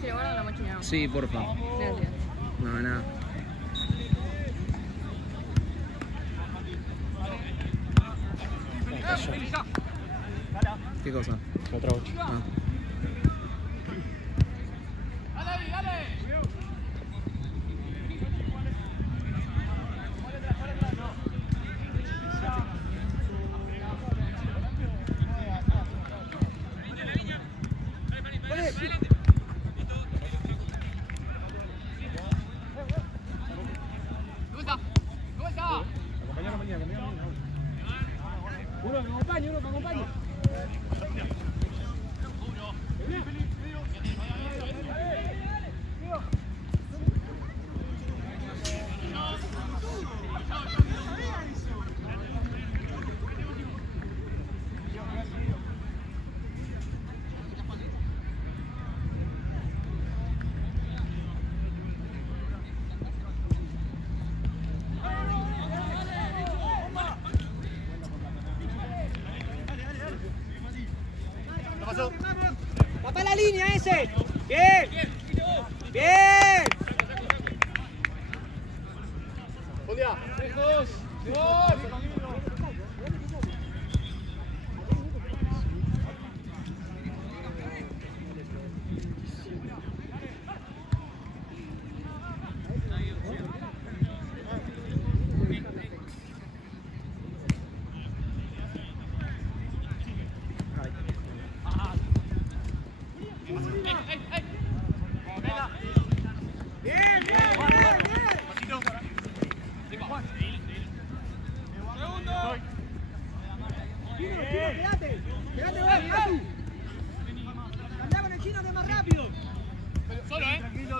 ¿Se le guardan la mochila? Sí, porfa. Gracias. No, nada. ¿Qué cosa? Otra bocha. Ah. Uno que acompañe, uno que acompañe. ¡Tapa la línea ese! ¡Bien! ¡Bien! Julia. 3, 2.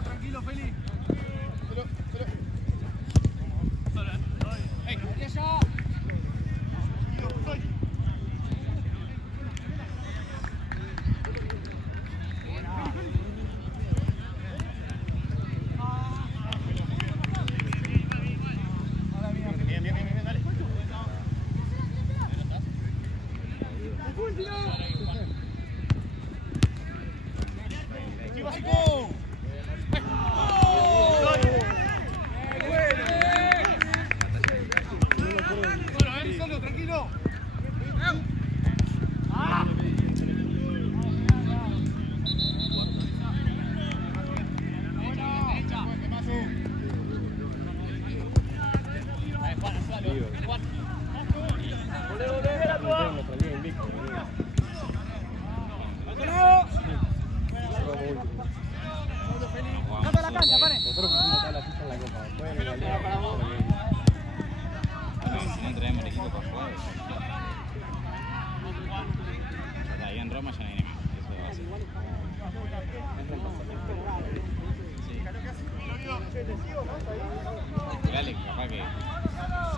Tranquilo, Feli. No traemos el equipo para jugar. Ahí en Roma ya no viene más. Eso va a ser. Sí. Dale, capaz que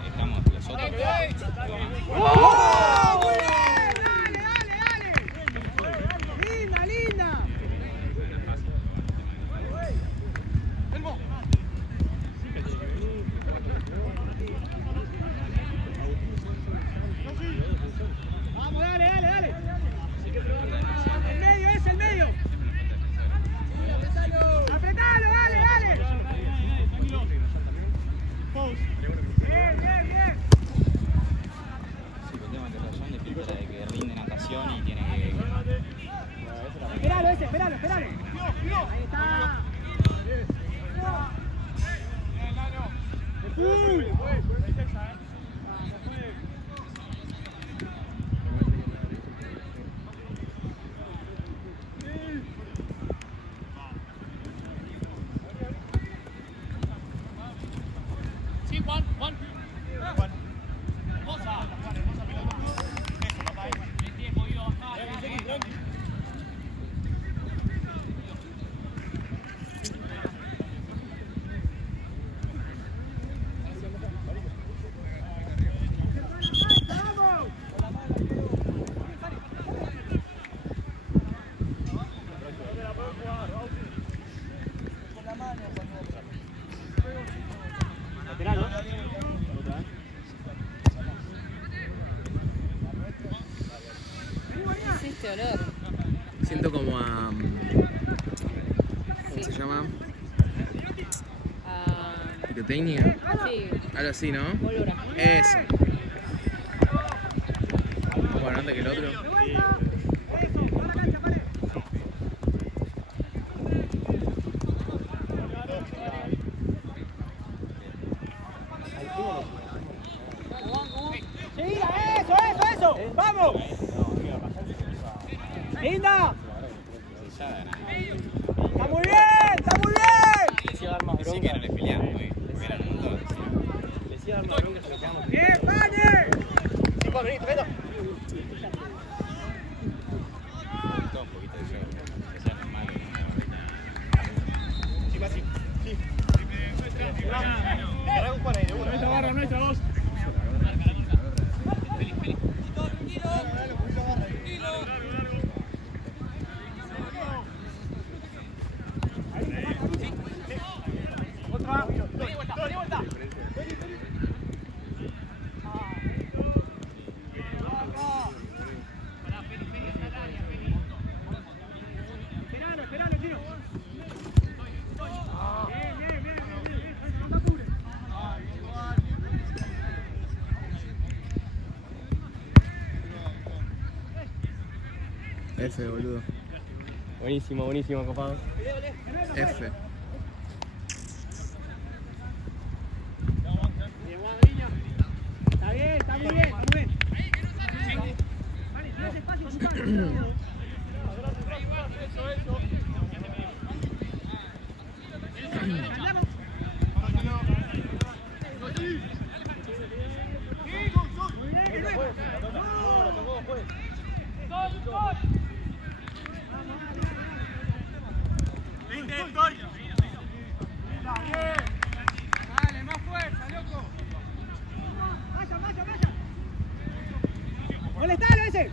estamos nosotros. Esperalo. Ahí está. Sí, Juan. como a... ¿Cómo se llama? Pirotecnia. Sí. Algo así, ¿no? Pólvora. Eso. Bueno, antes que el otro. ¡Seguida! ¡Eso! ¡Vamos! ¡Linda! ¡Está muy bien! ¡Está muy bien! Sí que no les peleamos, güey. Eran un montón. ¡Bien, Valle! Sí, Juan, vení, tremenda. Todo un poquito de juego. Que sea normal. Sí, Mati. Sí. Pará con Juan ahí, de una. Nuestra barra, nuestra, dos. Otra. Vení, vuelta. Esperalo, tiro. F, boludo. Buenísimo, copado. F. Está bien, está muy bien. Vale, no hace espacio, Dale, más fuerza, loco. Vaya. Molestalo ese.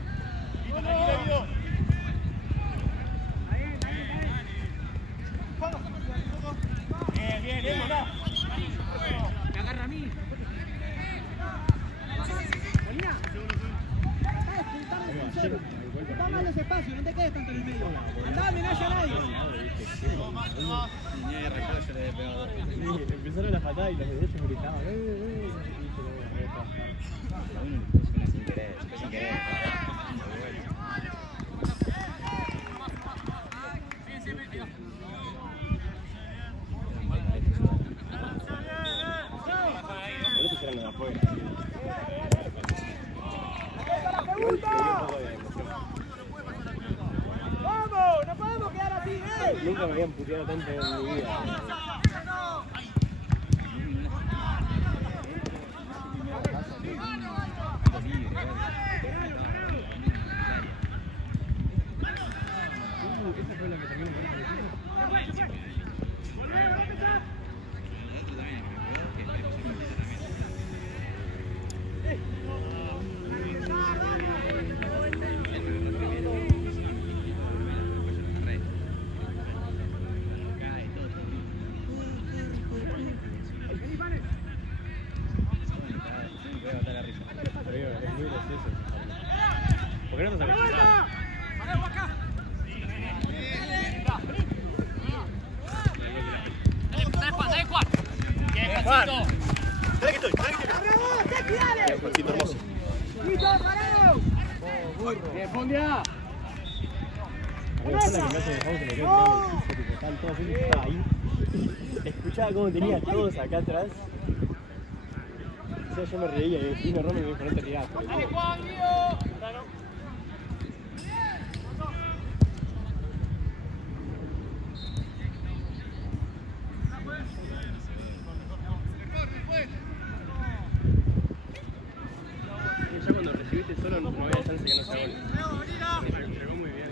Bien, mandá. Me agarra a mí. Molina. Ocupa más los espacios, no te quedes tanto en el medio. Andá, no haya nadie. Empezaron las patadas y los derechos gritaban. Sin querer, sin querer. ¡Vamos! ¡No podemos quedar así, Nunca me habían puteado tanto en mi vida. Esta fue la que terminó con ¿por qué no te sacas? Dale, Juan. Bien, Juancito. Dale que estoy. Juancito hermoso. ¡Listo, parado! Bien, Fondia. Estaban todos juntos, estaba ahí. Escuchaba cómo tenía a todos acá atrás. O sea, yo me reía y vino Romy y me dijo, no te tirás. Dale, Juan, Guido. Ya cuando recibiste solo no había chance que no se gol. Me entregó muy bien.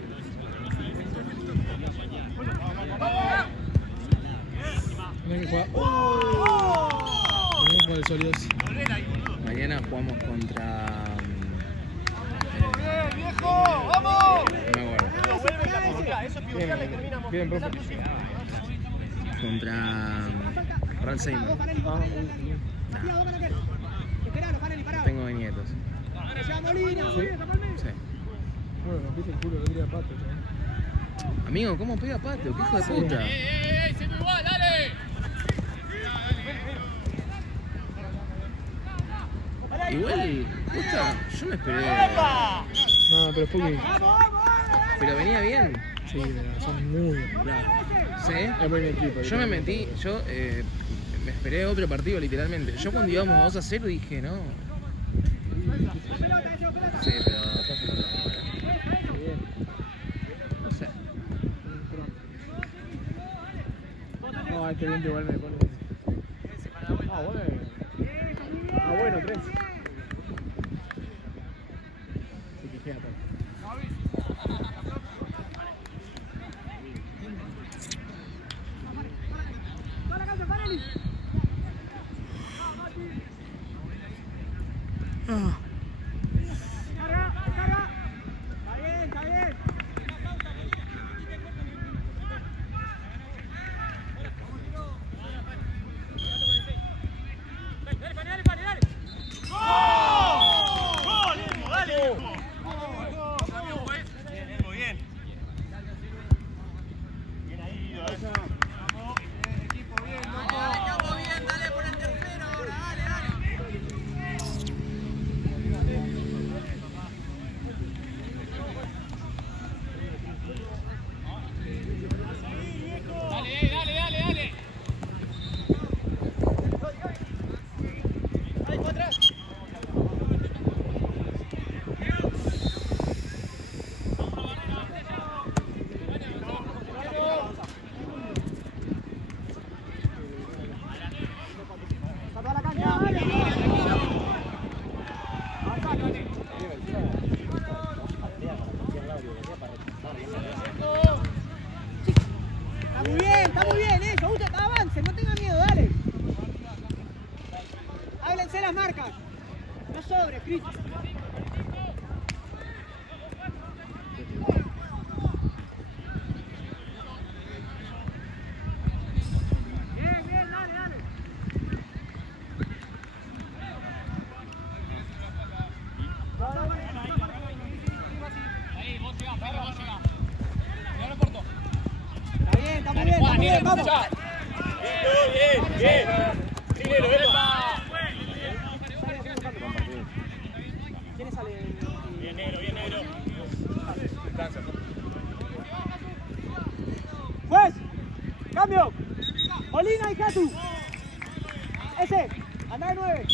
Mañana jugamos contra... Bien, viejo. ¡Vamos! no me acuerdo. Vuelve la pivoteada. Eso es pivoteada y terminamos. Bien, profe. Contra... Ralseimer. Esperalo, Panelli, parado. Tengo de nietos. Que sea Molina. Sí. Bueno, nos pisa el culo, no tira pato, ¿no? Amigo, ¿cómo pega Pato? ¿Qué hijo de puta? ¡Siempre igual, dale! Igual, puta, yo me esperé. No, pero Puki. Pero venía bien. Sí, pero son muy bravos. ¿Sí? Es buen equipo. Yo me metí, me esperé otro partido literalmente. Yo cuando íbamos 2-0 dije, no. Sí, pero no sé. No, este viento igual me pone. Ah, bueno. Ah, bueno, 3. Se quijea todo. Está muy bien eso, usted avance, no tenga miedo, dale. Háblense las marcas. No sobre, Cris. Bien, bien, dale, dale. Ahí, vos llegás, Ferro, vos llegás. No lo corto. Está muy bien, está muy bien, vamos. Bien. Dinero, ¿Quién sale? Bien, negro. Descansa. Juez, cambio. Molina y Catu. Ese, anda de 9.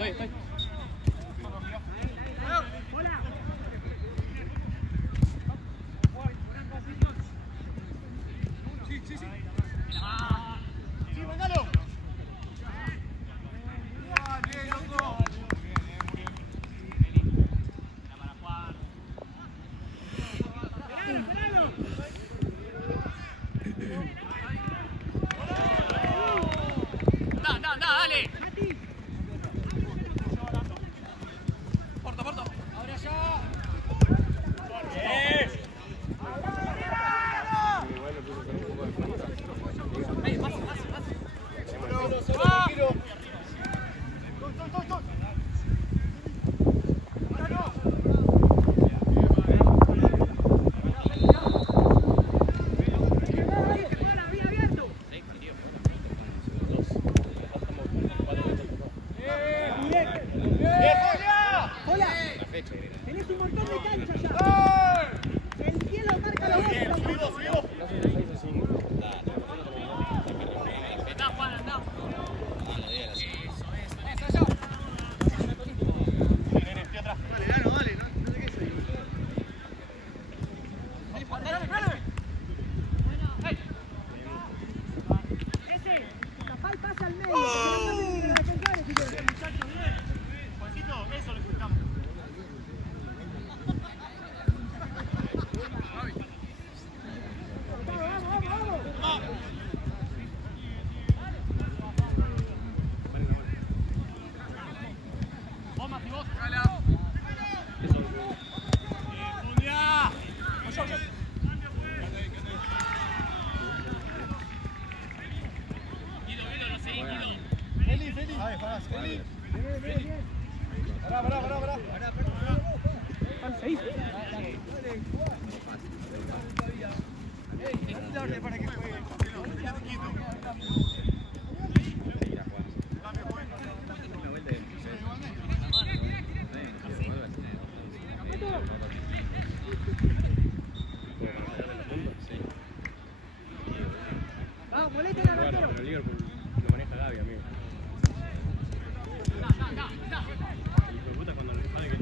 Estoy. Dale. Tapá el pase al medio, porque no están viendo que la defensa de Juancito, eso le escuchamos. Vos, Mati, vos. ¡Mundial! Vamos, molesten al arquero. Bueno, Liverpool lo maneja Gaby, amigo. Y me gusta cuando le sale que...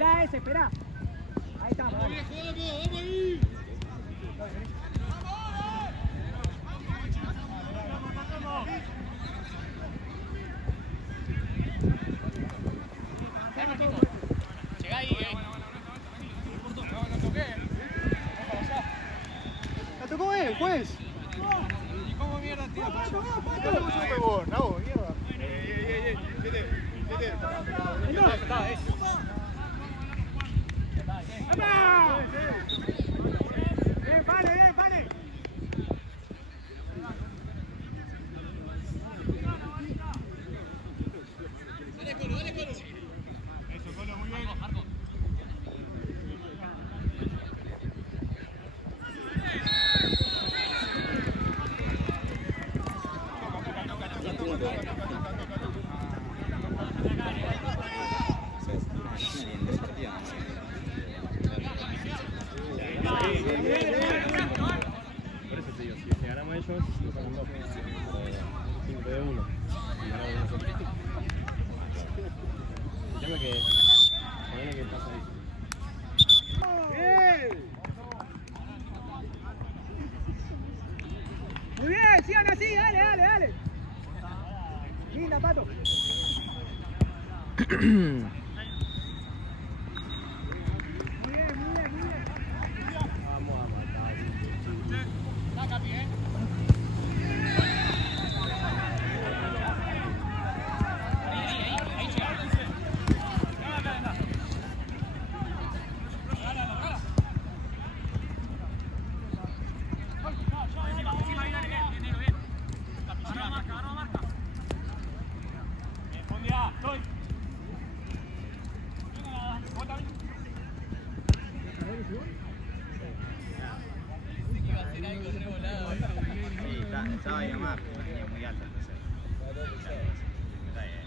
Esperá ese, esperá. Ahí está. Vale. Llega ahí, La tocó él, juez. ¿Cómo mierda, tío? No, mierda. Bien, vale, bien, vale. Por eso te digo, si ganamos ellos, nos sacan 2. 5 de 1. Y ganamos nosotros. El tema que. Ponele que pasa ahí. Muy bien, sigan así, dale, dale, dale. Linda, Pato. Muy bien, muy bien, muy bien. Vamos a matar. Está, Capi, Ahí llega. Sí, estaba ahí nomás, pero venía muy alto, entonces. Está bien.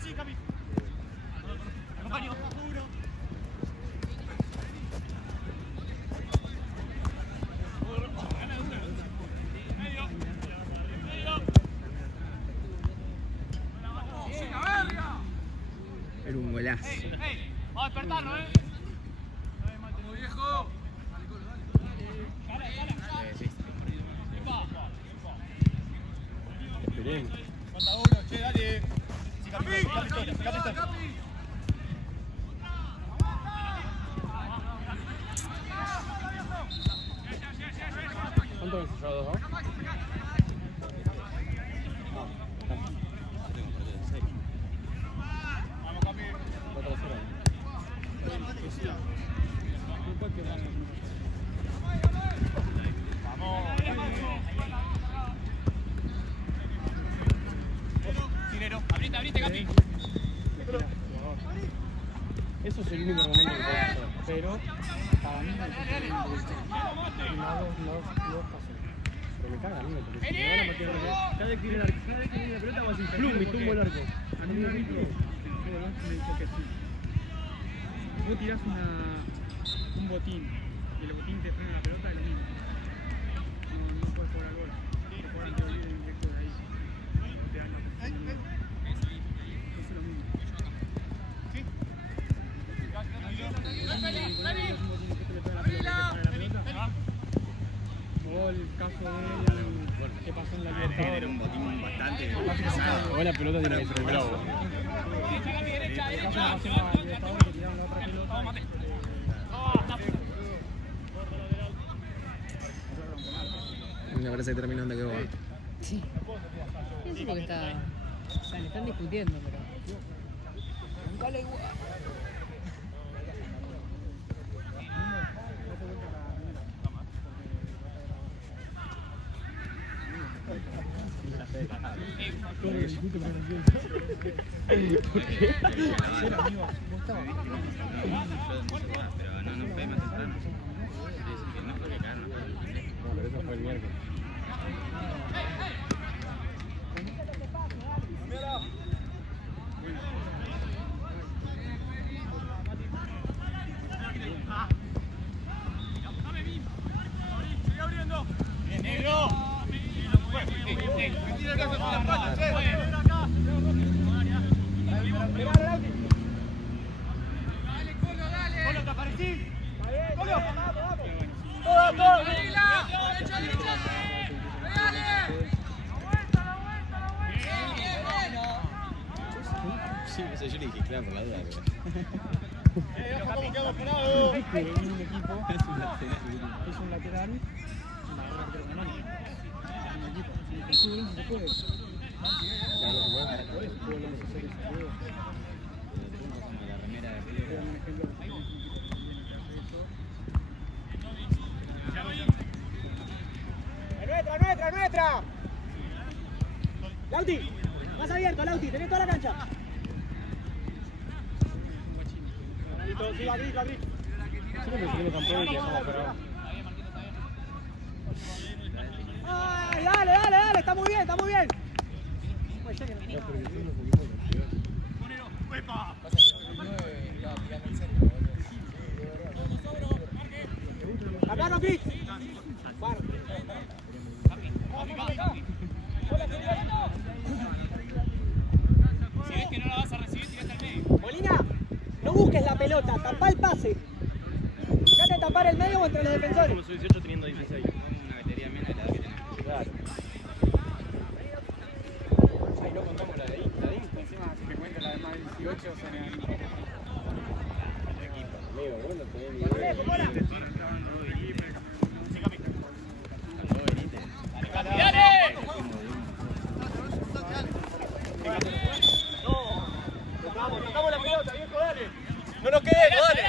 Sí, Capi. Acompaño. Era un golazo. Vamos a despertarlo, Como viejo. Esperemos. Falta uno, che, dale. Sí, Capi. ¿Cuánto ves yo? 2, ¿no? Vamos, Capi. 4-0. Cinero. Abrite, Capi. Eso es el único argumento que puedo hacer. Pero para mí no pasos. Pero me caga a mí, porque si me van a meter cada vez que viene la pelota va a decir plum, y tumbo el arco. A mí me dijo que sí. Vos tirás un botín y el botín te frena la pelota, es lo mismo. No puedes jugar al gol. Puedes jugar al tiro libre directo de ahí. No te dan la posición. Eso es lo mismo. O el caso de que pasó en la Libertadores. Era un botín bastante O la pelota tiene que ser el bravo. El caso que pasó en la Libertadores que tiraron la otra pelota. Me parece que terminó donde quedó. Sí. Eso es porque está. O sea, le están discutiendo, pero. Nunca le igual. Pero no fue más temprano. No fue que cagaron. No, pero eso fue el miércoles. Bien, negro. Colo, te aparecí. Colo. Sí, eso yo le dije, claro, por la duda. Que en un equipo es un lateral, una lateral canónica. En un equipo, si el fútbol no se puede. Por eso todos los asesores se pueden. La remera de Te River. dan un ejemplo de un equipo que viene y hace eso. ¡Nuestra! Lauti, más abierto, Lauti, tenés toda la cancha. Siempre que salimos campeones y dejamos para abajo. ¡Ay, dale! Está muy bien. Acá no pis. Si ves que no la vas a recibir, tirate al medio. Molina, no busques la pelota, tapá el pase. Fíjate tapar el medio o entre los defensores. Como soy 18 teniendo 16. Una batería menos de la edad que tenemos. Claro. Ahí no contamos la de ahí. Encima, si me cuentas la de más de 18, son el equipo. Amigo, bueno, tenés mi ¡Dale! Tocamos la pelota, viejo, dale. ¡No nos quedemos, dale!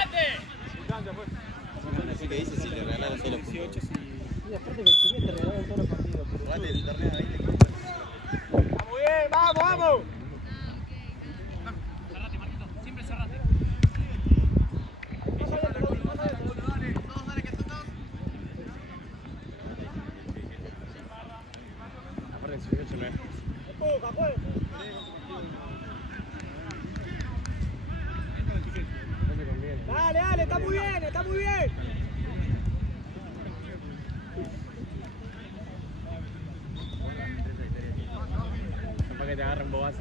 Así que dice si le regalaron solo 18. Y aparte que tenía que regalar en todos los partidos. Jugate el torneo de 20. Muy bien, vamos. Cerrate, Marquito, siempre cerrate. Aparte el 18 no es. Empuja, pues. No me conviene. Dale, está muy bien. Capaz que te agarren bobazo.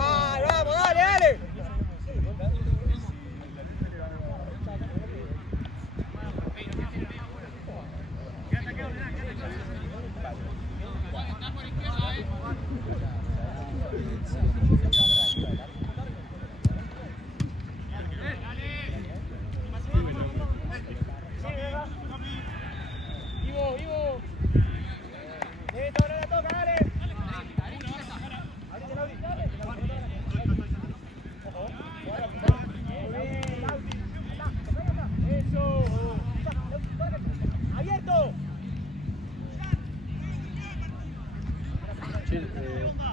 Ay, vamos, dale. Vivo. Listo, no la toca, dale. Eso. Abierto. Che,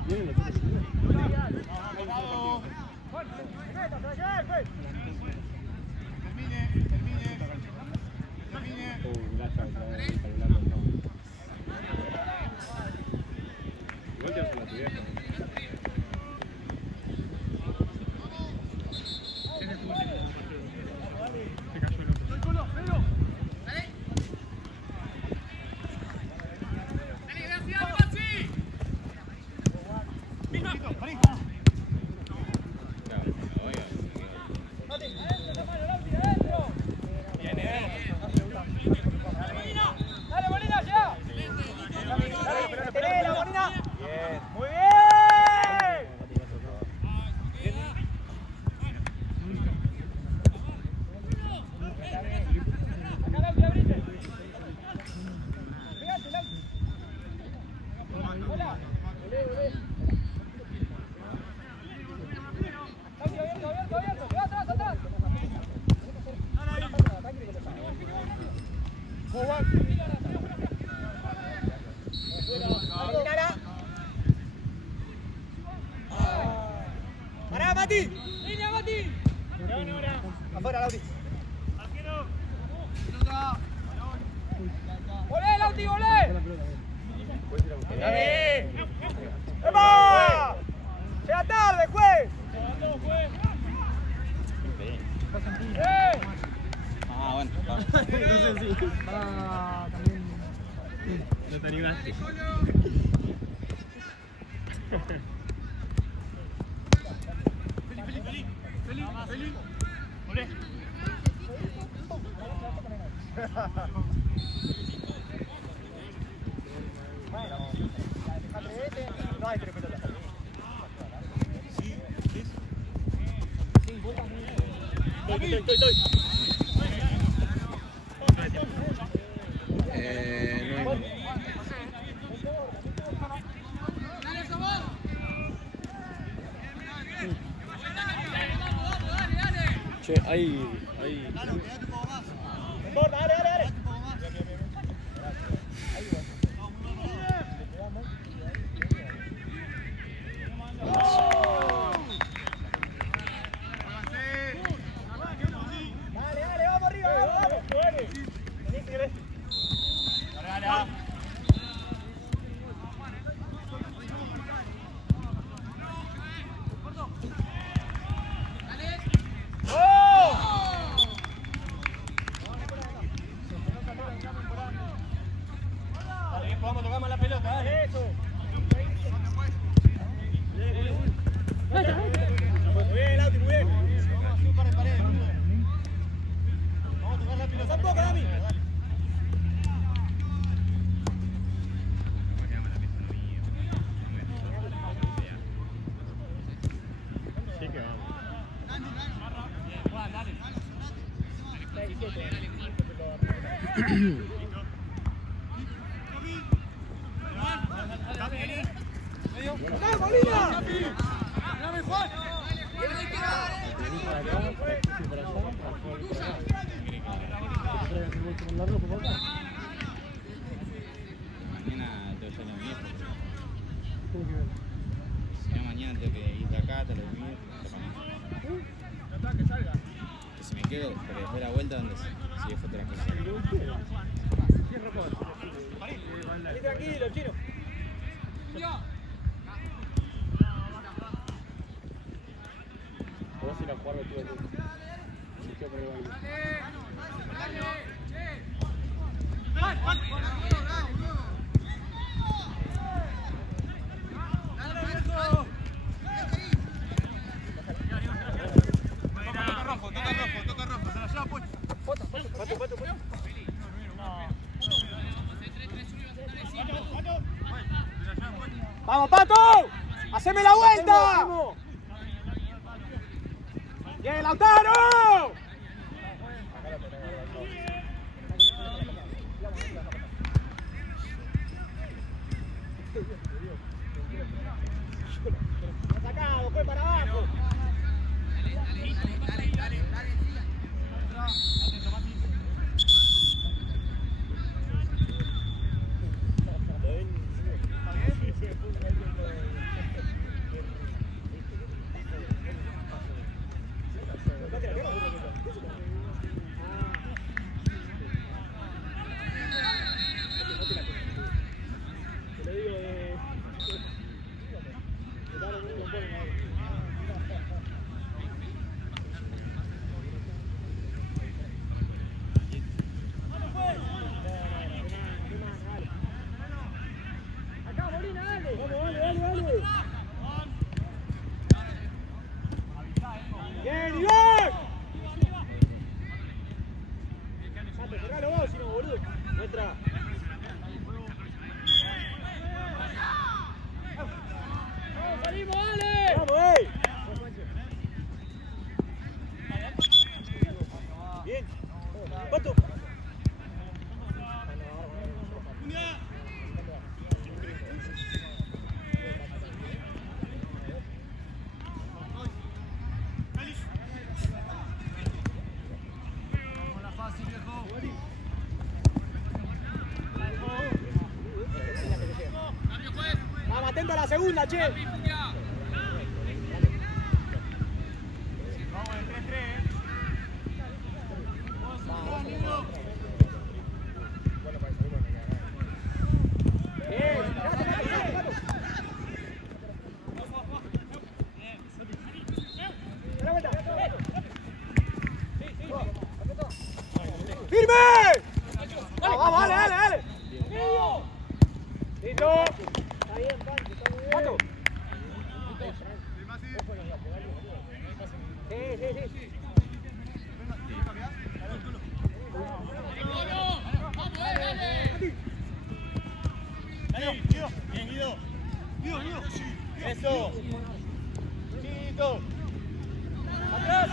¿vienen los chicos? Mirá, está caminando. Igual te vas a la tu vieja. Ese fue el último partido. Se cayó el otro. Dale, Molina, ya. Tenela, Molina. Bien. Muy bien. Acá, Lauti, abrite. Pegate, Lauti. Hola. Volé. Lauti, abierto. Te va atrás. ¡Pará, Mati! ¡Línea, Mati! Afuera, Lauti. ¡Epa! ¡Llega tarde, juez! Ah, bueno. Ah, también. No te animaste. No hay tres pelotas. Estoy. No hay- Che, ahí. Dale. Dale, vamos arriba, vamos. Vení, si querés. Dale. Dale, vamos, tocamos la pelota, dale. Eso. Muy bien, Lauti, muy bien. Vamos a hacer un par de paredes. Vamos a tocar la pelota. Tampoco, Dami. Sí que vamos. ¡Vamos, Lina! Mañana tengo que ir a mi hijo. Si no, mañana tengo que ir de acá, te lo voy que si me quedo, pero después la vuelta, ¿dónde sigue fotografía? Salí tranquilo, chino. Vos ir a jugar vestido de fútbol. Sí, que por el baile. Toca rojo, se la lleva puesto. ¡Vamos, Pato! ¡Haceme la vuelta! ¡Bien, Lautaro! Sacado, fue para abajo. ¡Bien, Iván! Santo, cerralo vos, si no, boludo. No entra. ¡Vamos, salimos, dale! ¡Vamos, Bien. Pato. Vamos, atento a la segunda, che. Está bien, Pancho, está muy bien. Pato. Sí. Bien, Guido. Eso. Chito. Atrás.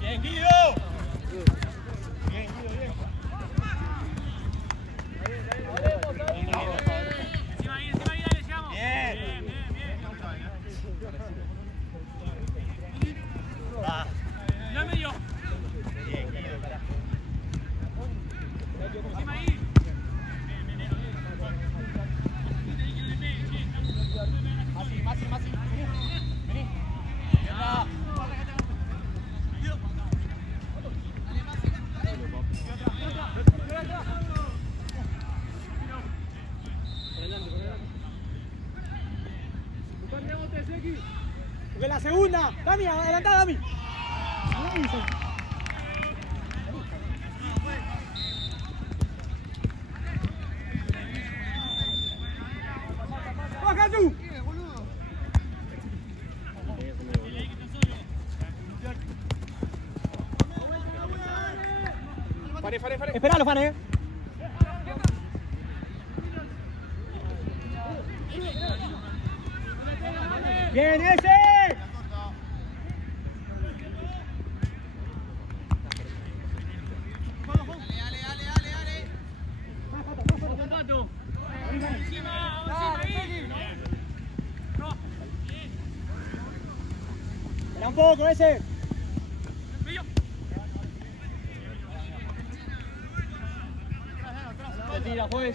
Bien, Guido. Bien. Encima ahí, dale, llegamos. Bien. Va. Ya me dio. Bien, Guido, carajo. Encima ahí. Masi. Vení. Ya. Porque la segunda. Dami, adelantá, Dami. ¡Baja tú! Fare. Esperalo, Fane. ¡Bien ese! Espera un poco ese. Se tira, juez.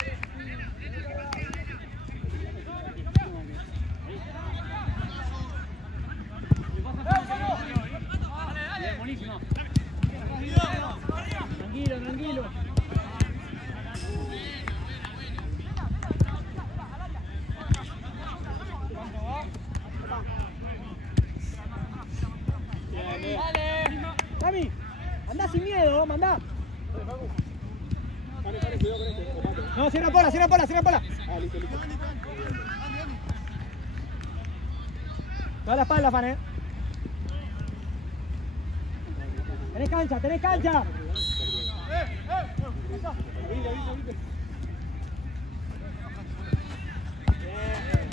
Buenísimo. Tranquilo. Dami, andá sin miedo, mandá. No, cierra pola. Ah, listo. Toda la espalda, Fan, Tenés cancha.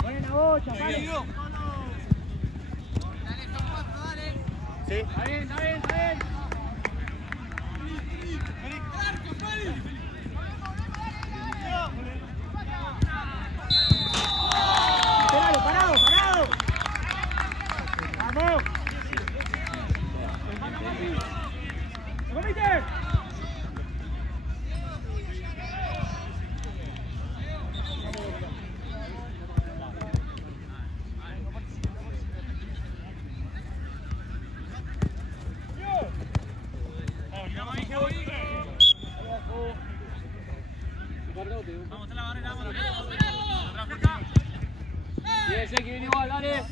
Buena bocha, Fan. ¿Sí? Está bien, está bien, está bien. Esperalo, parado, parado. ¡Vamos! ¡Lo comiste! Bien, sé que viene igual, dale.